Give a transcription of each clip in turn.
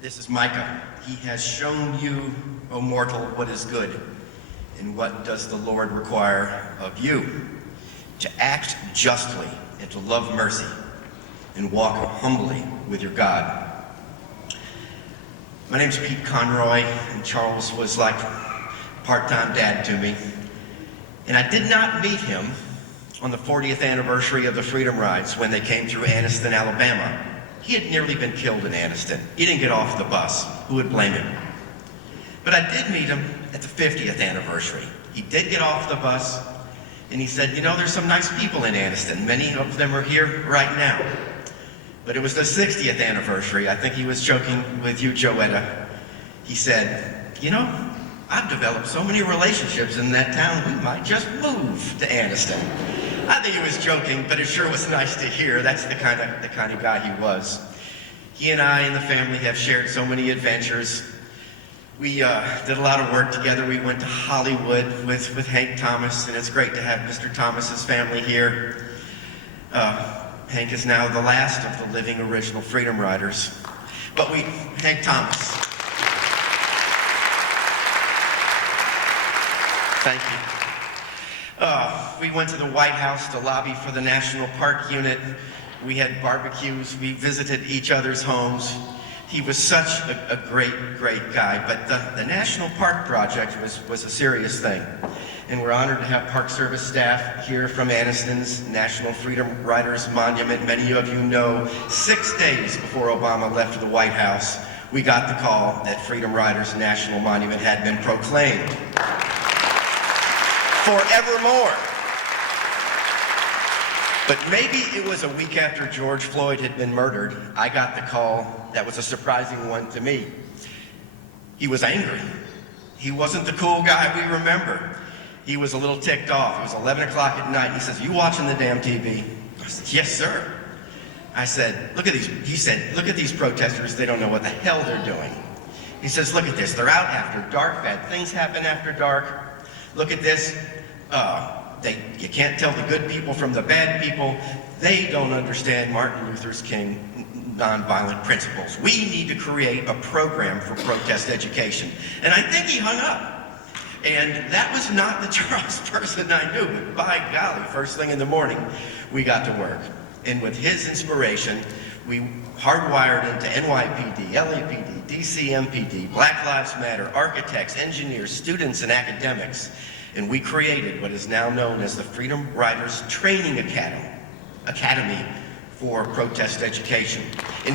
This is Micah. He has shown you, O mortal, what is good, and what does the Lord require of you? To act justly, and to love mercy, and walk humbly with your God. My name's Pete Conroy, and Charles was like part-time dad to me. And I did not meet him on the 40th anniversary of the Freedom Rides when they came through Anniston, Alabama. He had nearly been killed in Anniston. He didn't get off the bus. Who would blame him? But I did meet him at the 50th anniversary. He did get off the bus, and he said, you know, there's some nice people in Anniston. Many of them are here right now. But it was the 60th anniversary. I think he was joking with you, Joetta. He said, you know, I've developed so many relationships in that town, we might just move to Anniston. I think he was joking, but it sure was nice to hear. That's the kind of guy he was. He and I and the family have shared so many adventures. We did a lot of work together. We went to Hollywood with Hank Thomas, and it's great to have Mr. Thomas's family here. Hank is now the last of the living original Freedom Riders. But Hank Thomas. Thank you. We went to the White House to lobby for the National Park Unit. We had barbecues. We visited each other's homes. He was such a great guy. But the National Park Project was a serious thing. And we're honored to have Park Service staff here from Anniston's National Freedom Riders Monument. Many of you know 6 days before Obama left the White House, we got the call that Freedom Riders National Monument had been proclaimed forevermore. But maybe it was a week after George Floyd had been murdered, I got the call that was a surprising one to me. He was angry. He wasn't the cool guy we remember. He was a little ticked off. It was 11 o'clock at night. He says, you watching the damn TV? I said, yes, sir. I said, look at these. He said, look at these protesters. They don't know what the hell they're doing. He says, look at this. They're out after dark. Bad things happen after dark. Look at this. You can't tell the good people from the bad people. They don't understand Martin Luther King's nonviolent principles. We need to create a program for protest education. And I think he hung up. And that was not the Charles person I knew, but by golly, first thing in the morning, we got to work. And with his inspiration, we hardwired into NYPD, LAPD, DCMPD, Black Lives Matter, architects, engineers, students, and academics. And we created what is now known as the Freedom Riders Training Academy for Protest Education. In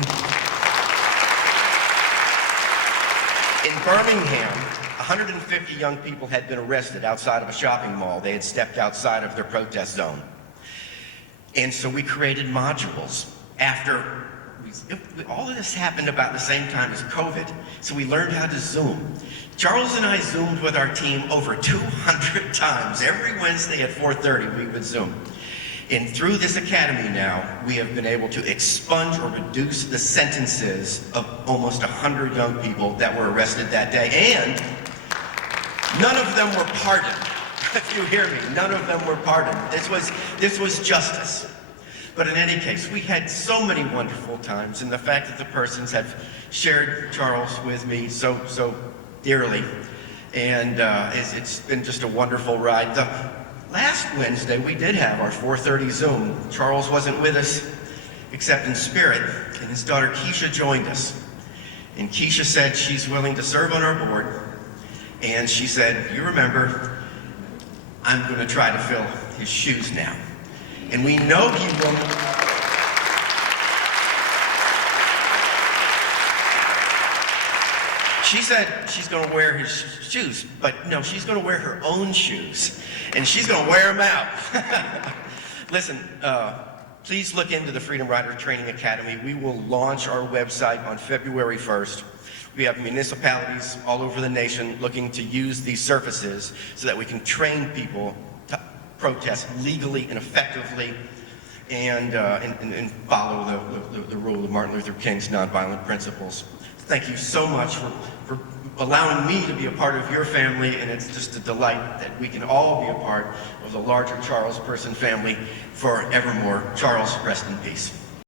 Birmingham, 150 young people had been arrested outside of a shopping mall. They had stepped outside of their protest zone. And so we created modules all of this happened about the same time as COVID, so we learned how to Zoom. Charles and I Zoomed with our team over 200 times. Every Wednesday at 4:30 we would Zoom. And through this academy now, we have been able to expunge or reduce the sentences of almost 100 young people that were arrested that day. And none of them were pardoned. If you hear me, none of them were pardoned. This was justice. But in any case, we had so many wonderful times, and the fact that the persons have shared Charles with me so dearly, and it's been just a wonderful ride. The last Wednesday, we did have our 4:30 Zoom. Charles wasn't with us, except in spirit, and his daughter Keisha joined us. And Keisha said she's willing to serve on our board, and she said, you remember, I'm going to try to fill his shoes now. And we know he will. She said she's going to wear his shoes, but no, she's going to wear her own shoes, and she's going to wear them out. Listen, please look into the Freedom Rider Training Academy. We will launch our website on February 1st. We have municipalities all over the nation looking to use these services so that we can train people to protest legally and effectively and follow the rule of Martin Luther King's nonviolent principles. Thank you so much for allowing me to be a part of your family, and it's just a delight that we can all be a part of the larger Charles Person family forevermore. Charles, rest in peace.